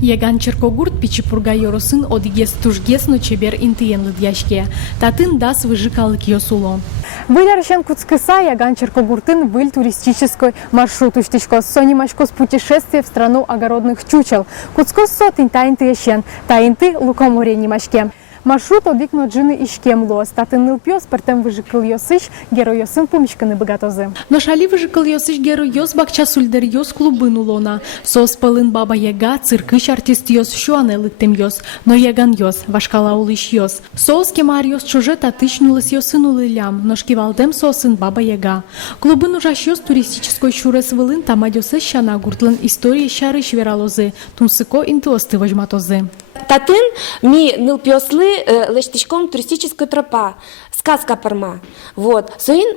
Яган черкогурт пичипурга йоросын одигес тужгес но чебер интиен лыдяшке. Татын дас выжикалык йосуло. Вылярщен Куцкыса Яган черкогуртын выль туристической маршрут уштичко сонимашкос путешествие в страну огородных чучел. Куцкос сотын таинты ящен, таинты лукоморе нимашке. Маршрут одикно джины ишкем лос, татын нылпьос пертем выжикал йосыш, герой йосын пумишканы богатозы. Но шали выжикал йосыш герой йос бакча сульдер йос клубын улона. Сос пылын баба яга, циркыш артист йос шуане лыктем йос, но яган йос, вашкала улыш йос. Сос кемар йос чуже татышнулась йосын улылям, но шкивалдем сосын баба яга. Клубын ужаш йос туристической шурес вылын тамадёсы щана гуртлын истории шары швералозы, тунсыко интылосты вожматозы. Татын ми нылпёслы лештичком туристическая тропа, сказка парма. Вот. Соин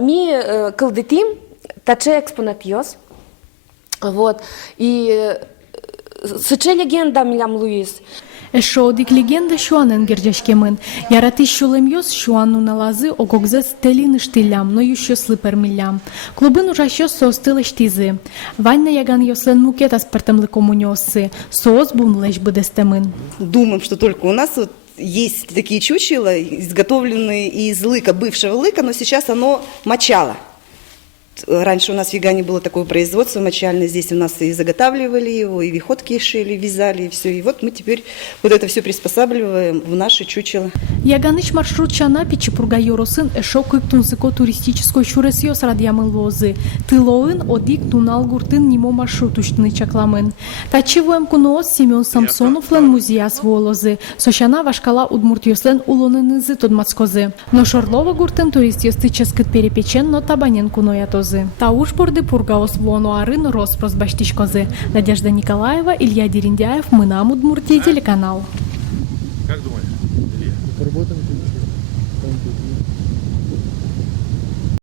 ми кылдытим таче экспонат йос. Вот. И сыче легенда милям Луис. Эшо одик легенда шуанен гердяшкемын. Яраты шулем йос шуану налазы огогзес телины штилям, но еще слыпер милям. Клубын ужащё соостылы штизы. Ванна яган йослен мукета с пертемлы коммуниосы. Соос бун лечь быдестемын. Думаем, что только у нас вот есть такие чучела, изготовленные из лыка, бывшего лыка, но сейчас оно мочало. Раньше у нас в Ягане было такое производство мочальное, здесь у нас и заготавливали его, и виходки шили, вязали, и все. И вот мы теперь вот это все приспосабливаем в наши чучела. Яганыч маршрут чана пичипурга йоросын эшо кыктунсыко туристической шуресьёс радьямын лозы. Тылоын одик тунал гуртын нимо маршрут уштыны чакламын. Тачивоем куноос Семен Самсонов лен музеяс волозы. Сощана вашкала удмуртьёслен улонынызы тодмацкозы. Но шорлова гуртын туристический перепечен, но табанен куноятозы. Тауш борды пургаос вонуарын роспрос баштишкозы. Надежда Николаева, Илья Дериндяев, мы нам Удмуртия, телеканал. Как думаешь, Илья?